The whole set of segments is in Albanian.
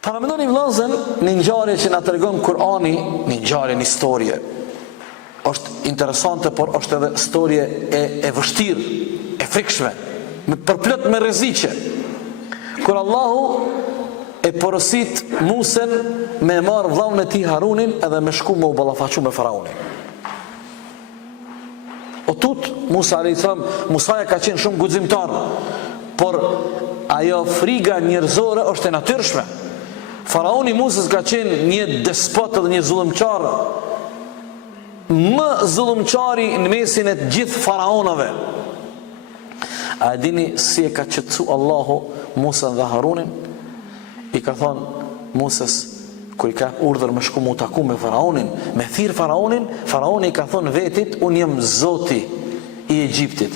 Para mendoni vëllazën, një ngjarje që na tregon Kur'ani, një ngjarje, një historie. Është interesante, por është edhe historie e vështirë, e frikshme, përplot me rreziqe. Kur Allahu e porosit Musen me marrë vllahun e tij Harunin edhe me shku me u ballafaqu me Faraonin. O tut, Musa a.s. Musaja ka qenë shumë guximtar, por ajo friga njerëzore është e natyrshme. Faraoni Musës ka qenë një despot dhe një zullumqar, më zullumqari në mesin e të gjithë faraonave. A e dini si e ka qetësu Allahu Musën dhe Harunin? I ka thonë Musës, kur i ka urdhër me shku mu taku me Faraonin, me thirr Faraonin, Faraoni i ka thonë vetit, unë jam Zoti i Egjiptit.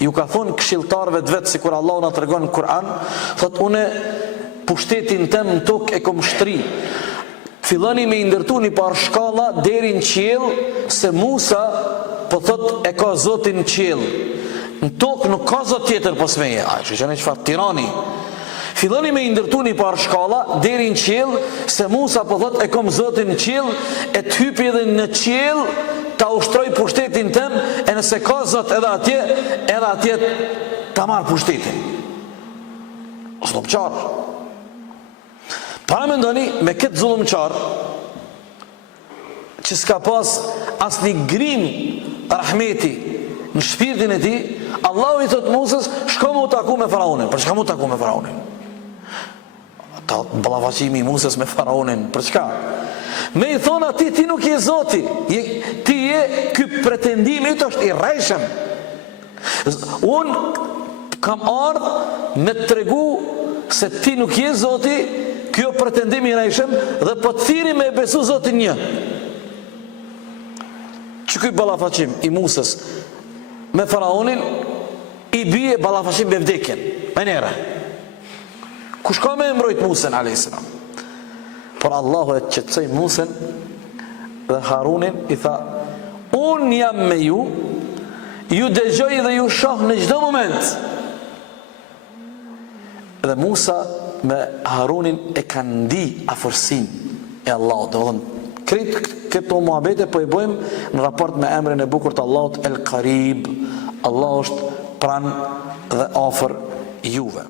Ju ka thonë këshilltarëve të vetë, si kur Allah na tregon në Kur'an, thotë une pushtetin tem në tokë e kom shtri. Filloni me indërtu një par shkalla deri në qiell, se Musa po thot e ka Zotin në qiell. Në tokë nuk ka Zot tjetër pas meje. Ai shëqen çfarë tirani. Filloni me indërtu një par shkalla deri në qiell, se Musa po thot e kom Zotin në qiell, e të hypi edhe në qiell, ta ushtroj pushtetin tem, e nëse ka Zot edhe atje ta marr pushtetin. Zullumqar. Para mendoni me këtë zullumqar që s'ka pas asnjë grim rahmeti në shpirtin e tij, Allahu i thot Musës, shko mu taku me Faraonin. Për çka mu taku me Faraonin? Ta ballafaqimi i Musës me Faraonin, për çka? Me i thonë ati, ti nuk je Zoti, ti je, ky pretendimi yt është i rrejshëm. Unë kam ardhur me të tregu se ti nuk je Zoti, kjo pretendimi i rrejshëm, dhe po të thiri me besu Zotin një. Që ky ballafaqim i Musës me Faraonin i bie ballafaqim me vdekjen, me nera. Kush ka me mbrojt Musën a.s. Por Allahu e qetësoi Musën dhe Harunin, i tha, unë jam me ju dëgjoj dhe ju shoh në çdo moment. Dhe Musa me Harunin e kanë ndi afërsinë e Allahut. Domethënë, këtë muhabete po i bëjmë në raport me emrin e bukur të Allahut El Qarib. Allah është pranë dhe afër juve.